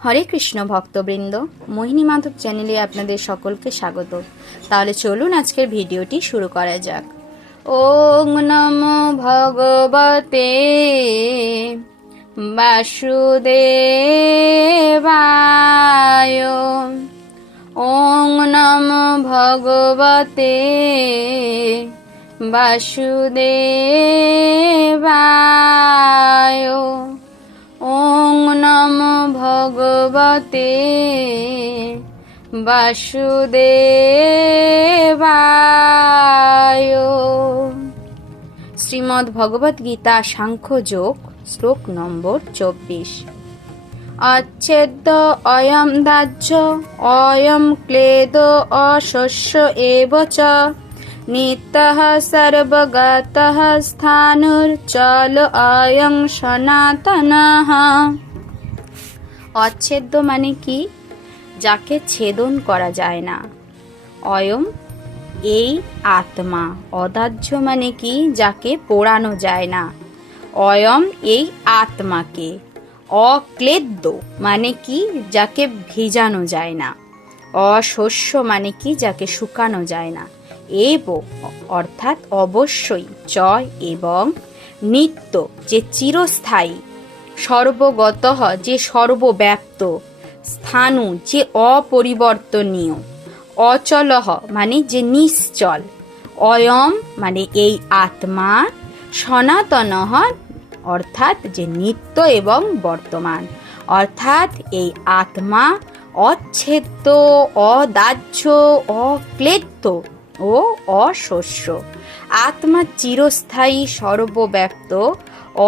হরে কৃষ্ণ ভক্তবৃন্দ, মোহিনী মাধব চ্যানেলে আপনাদের সকলকে স্বাগত। তাহলে চলুন আজকের ভিডিওটি শুরু করা যাক। ওং নমো ভগবতে বাসুদেবায়। ওং নমো ভগবতে বাসুদেবায়। ওং নমো ভগবতে বাসুদেবায়। শ্রীমদ্ ভগবদ গীতা সাংখ্য যোগ, শ্লোক নম্বর 24। অচ্ছেদ্য অয়ম দাহ্য অয়ম ক্লেদ অশস্য এব চ নিত্যঃ সর্বগতঃ স্থাণুর্চল অয়ং সনাতনঃ। অচ্ছেদ্য মানে কি? যাকে ছেদন করা যায় না। অয়ম এই আত্মা। অদাহ্য মানে কি? যাকে পোড়ানো যায় না। অয়ম এই আত্মাকে। অক্লেদ্য মানে কি? যাকে ভেজানো যায় না। অশস্য মানে কি? যাকে শুকানো যায় না। এব অর্থাৎ অবশ্যই, চ এবং নিত্য যে চিরস্থায়ী, সর্বগতঃ যে সর্বব্যাপ্ত, স্থাণু যে অপরিবর্তনীয়, অচলহ মানে যে নিশ্চল, অয়ম মানে এই আত্মা, সনাতনঃ অর্থাৎ যে নিত্য এবং বর্তমান, অর্থাৎ এই আত্মা অচ্ছেদ্য, অদাহ্য, অক্লেদ্য ও অশস্য। আত্মা চিরস্থায়ী, সর্বব্যাপ্ত,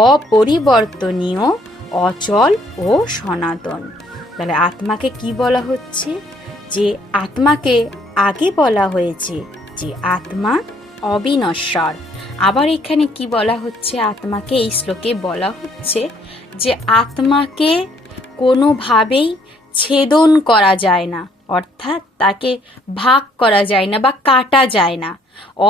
অপরিবর্তনীয়, অচল ও সনাতন। তাহলে আত্মাকে কি বলা হচ্ছে? যে আত্মাকে আগে বলা হয়েছে যে আত্মা অবিনশ্বর। আবার এখানে কি বলা হচ্ছে? আত্মাকে এই শ্লোকে বলা হচ্ছে যে আত্মাকে কোনোভাবেই ছেদন করা যায় না, অর্থাৎ তাকে ভাগ করা যায় না বা কাটা যায় না।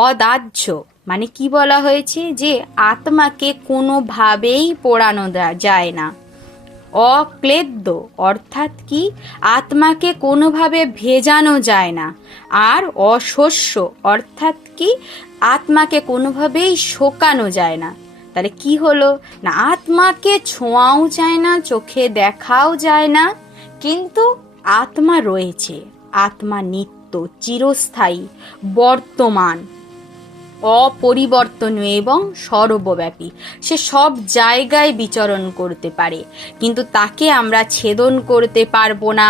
অদাহ্য মানে কি বলা হয়েছে? যে আত্মাকে কোনোভাবেই পোড়ানো যায় না। অক্লেদ্য অর্থাৎ কি? আত্মাকে কোনোভাবে ভেজানো যায় না। আর অশস্য অর্থাৎ কি? আত্মাকে কোনোভাবেই শোকানো যায় না। তাহলে কি হলো? না আত্মাকে ছোঁয়াও যায় না, চোখে দেখাও যায় না, কিন্তু আত্মা রয়েছে। আত্মা নিত্য, চিরস্থায়ী, বর্তমান, অপরিবর্তনীয় এবং সর্বব্যাপী। সে সব জায়গায় বিচরণ করতে পারে, কিন্তু তাকে আমরা ছেদন করতে পারবো না,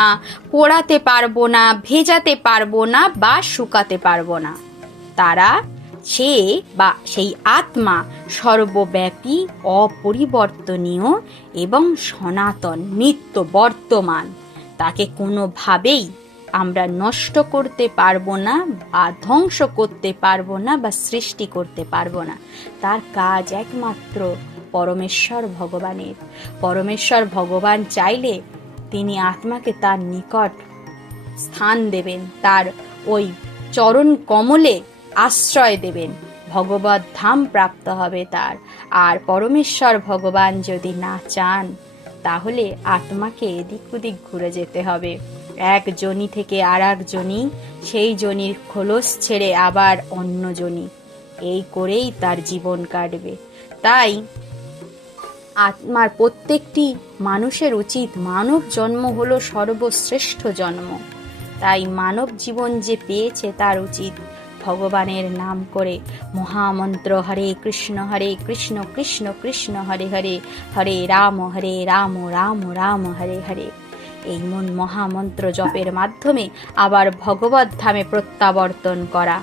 পোড়াতে পারবো না, ভেজাতে পারবো না বা শুকাতে পারবো না। তারা সেই আত্মা সর্বব্যাপী, অপরিবর্তনীয় এবং সনাতন, নিত্য, বর্তমান। তাকে কোনোভাবেই আমরা নষ্ট করতে পারবো না বা ধ্বংস করতে পারবো না বা সৃষ্টি করতে পারবো না। তার কাজ একমাত্র পরমেশ্বর ভগবানের। পরমেশ্বর ভগবান চাইলে তিনি আত্মাকে তার নিকট স্থান দেবেন, তার ওই চরণ কমলে আশ্রয় দেবেন, ভগবত ধাম প্রাপ্ত হবে তার। আর পরমেশ্বর ভগবান যদি না চান, তাহলে আত্মাকে এদিক ওদিক ঘুরে যেতে হবে, এক যোনি থেকে আর এক যোনি, সেই যোনির খোলস ছেড়ে আবার অন্য যোনি, এই করেই তার জীবন কাটবে। তাই আত্মার প্রত্যেকটি মানুষের উচিত, মানব জন্ম হলো সর্বশ্রেষ্ঠ জন্ম। তাই মানব জীবন যে পেয়েছে তার উচিত ভগবানের নাম করে মহামন্ত্র হরে কৃষ্ণ কৃষ্ণ কৃষ্ণ হরে হরে, হরে রাম রাম রাম হরে হরে, এই মন মহামন্ত্র জপের মাধ্যমে আবার ভগবত ধামে প্রত্যাবর্তন করা।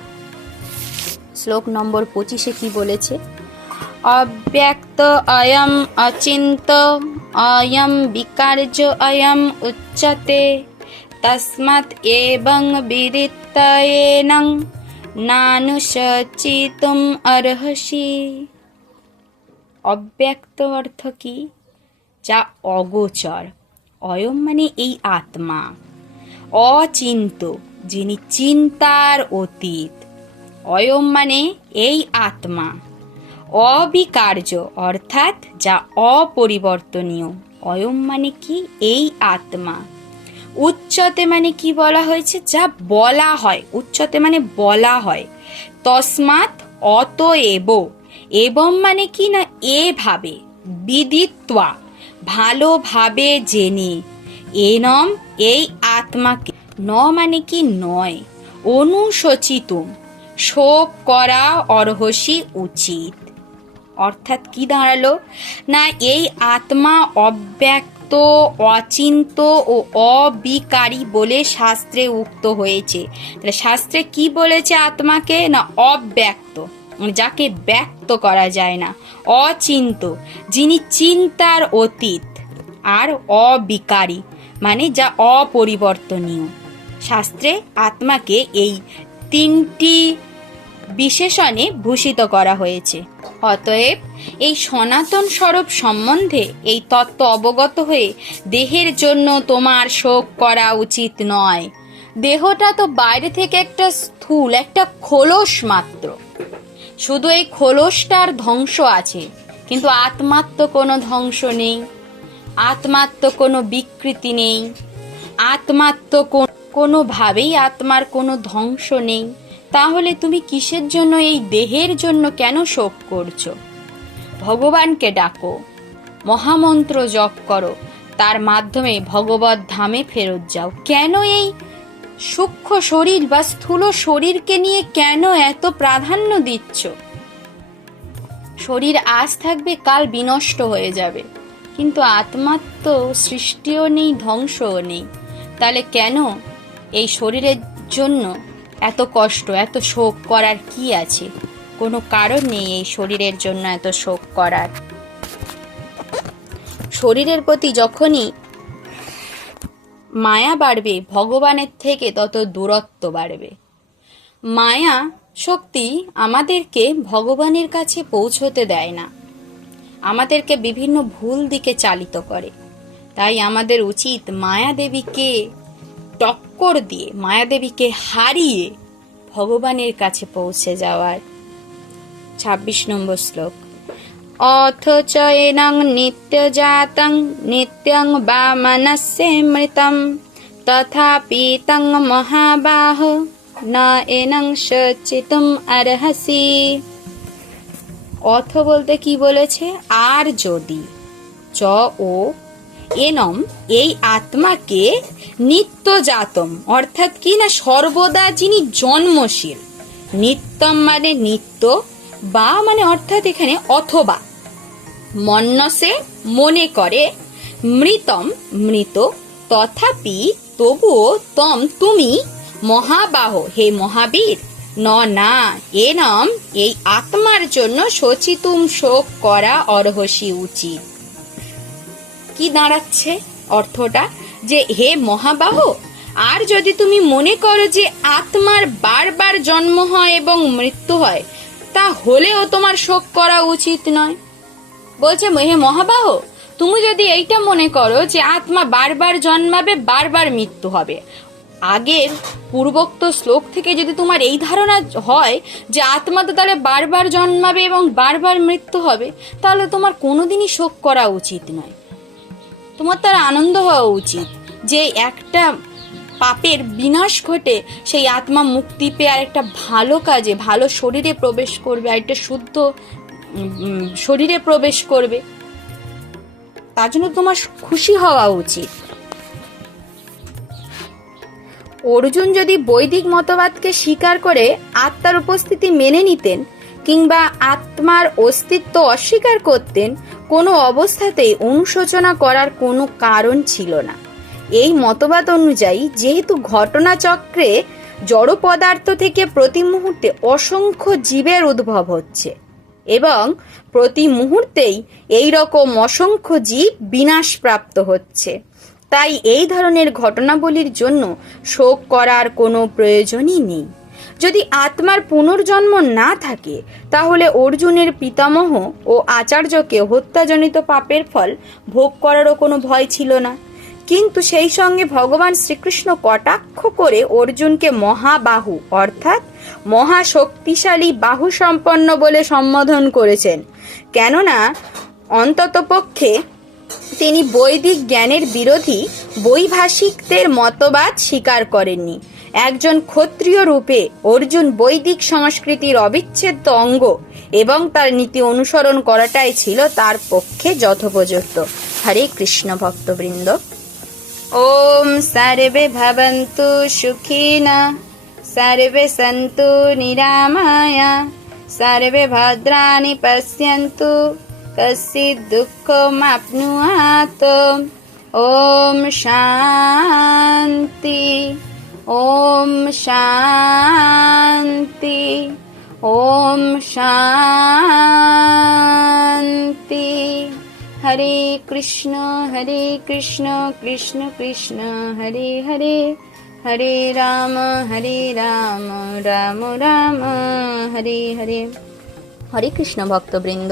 শ্লোক নম্বর 25 কি বলেছে? অব্যক্ত অয়ম অচিন্ত অয়ম বিকার্য অয়ম উচ্যতে তস্মাৎ এবং বিদিত্তয়েনং নানুশচিতুম অর্হসি। অব্যক্ত অর্থ কি? যা অগোচর। অয়ম মানে এই আত্মা। অচিন্ত যিনি চিন্তার অতীত। অয়ম মানে এই আত্মা। অবিকার্য অর্থাৎ যা অপরিবর্তনীয়, অয়ম মানে কি? এই আত্মা। উচ্চতে মানে কি বলা হয়েছে? যা বলা হয়। উচ্চতে মানে বলা হয়। তসমাৎ অতএব। এবং মানে কি না এভাবে। বিদিত্বা ভালোভাবে জেনে। এনম এই আত্মাকে। ন মানে কি নয়। অনুশোচিতুম শোক করা অর্হসি উচিত। অর্থাৎ কি দাঁড়ালো না এই আত্মা অব্যক্ত, অচিন্ত ও অবিকারী বলে শাস্ত্রে উক্ত হয়েছে। তাহলে শাস্ত্রে কি বলেছে আত্মাকে? না অব্যক্ত, যাকে ব্যক্ত করা যায় না। অচিন্ত, যিনি চিন্তার অতীত। আর অবিকারী মানে যা অপরিবর্তনীয়। শাস্ত্রে আত্মাকে এই তিনটি বিশেষণে ভূষিত করা হয়েছে। অতএব এই সনাতন স্বরূপ সম্বন্ধে এই তত্ত্ব অবগত হয়ে দেহের জন্য তোমার শোক করা উচিত নয়। দেহটা তো বাইরে থেকে একটা স্থূল, একটা খোলস মাত্র। শুধু এই খোলসটার ধ্বংস আছে, কিন্তু আত্মার তো কোনো ধ্বংস নেই, আত্মার তো কোনো বিকৃতি নেই, আত্মার তো কোনোভাবেই আত্মার কোনো ধ্বংস নেই। তাহলে তুমি কিসের জন্য এই দেহের জন্য কেন শোক করছো? ভগবানকে ডাকো, মহামন্ত্র জপ করো, তার মাধ্যমে ভগবত ধামে ফেরত যাও। কেন এই সূক্ষ্ম শরীর বা স্থূল শরীরকে নিয়ে কেন এত প্রাধান্য দিচ্ছ? শরীর আজ থাকবে, কাল বিনষ্ট হয়ে যাবে, কিন্তু আত্মার তো সৃষ্টিও নেই, ধ্বংসও নেই। তাহলে কেন এই শরীরের জন্য এত কষ্ট, এত শোক করার কি আছে? কোনো কারণ নেই এই শরীরের জন্য এত শোক করার। শরীরের প্রতি যখনই মায়া বাড়বে, ভগবানের থেকে তত দূরত্ব বাড়বে। মায়া শক্তি আমাদেরকে ভগবানের কাছে পৌঁছতে দেয় না, আমাদেরকে বিভিন্ন ভুল দিকে চালিত করে। তাই আমাদের উচিত মায়াদেবীকে টক্কর দিয়ে, মায়াদেবীকে হারিয়ে ভগবানের কাছে পৌঁছে যাওয়ার। ২৬ নম্বর শ্লোক। অথ চ এনং নিত্যজাতং নিত্যং বা মনস্যে মৃতম তথাপি তং মহাবাহো ন এনং সচিতুম অর্হসি। অথ বলতে কি বলেছে? আর যদি, চ ও এনম এই আত্মাকে নিত্যজাতম অর্থাৎ কি না সর্বদা যিনি জন্মশীল, নিত্যম মানে নিত্য, বা মানে অর্থাৎ এখানে অথবা, মন্যসে মনে করে, মৃতম মৃত, তথাপি তবুও, তম তুমি, মহাবাহ হে মহাবীর, না এনম এই আত্মার জন্য সচিতুম শোক করা অর্হসি উচিত। কি দাঁড়াচ্ছে অর্থটা? যে হে মহাবাহ, আর যদি তুমি মনে করো যে আত্মার বারবার জন্ম হয় এবং মৃত্যু হয়, তা হলেও তোমার শোক করা উচিত নয়। বলছে হে মহাবাহ, তুমি যদি এইটা মনে করো যে আত্মা বারবার জন্মাবে, বারবার মৃত্যু হবে, আগের পূর্বোক্ত শ্লোক থেকে যদি তোমার এই ধারণা হয় যে আত্মা তো তাহলে বারবার জন্মাবে এবং বারবার মৃত্যু হবে, তাহলে তোমার কোনোদিনই শোক করা উচিত নয়। তোমার তার আনন্দ হওয়া উচিত যে একটা পাপের বিনাশ ঘটে সেই আত্মা মুক্তি পেয়ে আর একটা ভালো কাজে, ভালো শরীরে প্রবেশ করবে, আর একটা শুদ্ধ শরীরে প্রবেশ করবে। তার জন্য তোমার খুশি হওয়া উচিত। অর্জুন যদি বৈদিক মতবাদকে স্বীকার করে আত্মার উপস্থিতি মেনে নিতেন কিংবা আত্মার অস্তিত্ব অস্বীকার করতেন, কোনো অবস্থাতেই অনুশোচনা করার কোনো কারণ ছিল না। এই মতবাদ অনুযায়ী যেহেতু ঘটনাচক্রে জড় পদার্থ থেকে প্রতি মুহূর্তে অসংখ্য জীবের উদ্ভব হচ্ছে এবং প্রতি মুহূর্তেই এই রকম অসংখ্য জীব বিনাশপ্রাপ্ত হচ্ছে, তাই এই ধরনের ঘটনাবলীর জন্য শোক করার কোনো প্রয়োজনই নেই। যদি আত্মার পুনর্জন্ম না থাকে, তাহলে অর্জুনের পিতামহ ও আচার্যকে হত্যাজনিত পাপের ফল ভোগ করারও কোনো ভয় ছিল না। কিন্তু সেই সঙ্গে ভগবান শ্রীকৃষ্ণ কটাক্ষ করে অর্জুনকে মহাবাহু অর্থাৎ মহাশক্তিশালী বাহু সম্পন্ন বলে সম্বোধন করেছেন। কেননা অন্ততপক্ষে তিনি বৈদিক জ্ঞানের বিরোধী বৈভাষিকদের মতবাদ স্বীকার করেননি। একজন ক্ষত্রিয় রূপে অর্জুন বৈদিক সংস্কৃতির অবিচ্ছেদ্য অঙ্গ এবং তার নীতি অনুসরণ করাটাই ছিল তার পক্ষে যথোপযুক্ত। হরে কৃষ্ণ ভক্তবৃন্দ। ওম সর্বে ভবন্তু সুখিনা, সর্বে সন্তু নিরাময়া, সর্বে ভদ্রাণি পশ্যন্তু, কশ্চিৎ দুঃখমাপ্নুয়াত। ওম শান্তি, ওম শান্তি, ওম শান্তি। হরে কৃষ্ণ কৃষ্ণ কৃষ্ণ হরে হরে, হরে রাম রাম রাম হরে হরে। হরে কৃষ্ণ ভক্তবৃন্দ,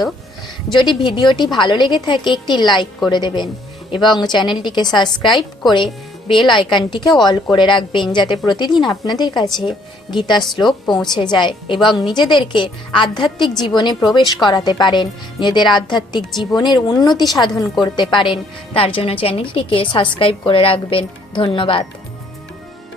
যদি ভিডিওটি ভালো লেগে থাকে একটি লাইক করে দেবেন এবং চ্যানেলটিকে সাবস্ক্রাইব করে বেল আইকনটিকে অল করে রাখবেন, যাতে প্রতিদিন আপনাদের কাছে গীতা শ্লোক পৌঁছে যায় এবং নিজেদেরকে আধ্যাত্মিক জীবনে প্রবেশ করাতে পারেন, নিজেদের আধ্যাত্মিক জীবনের উন্নতি সাধন করতে পারেন। তার জন্য চ্যানেলটিকে সাবস্ক্রাইব করে রাখবেন। ধন্যবাদ।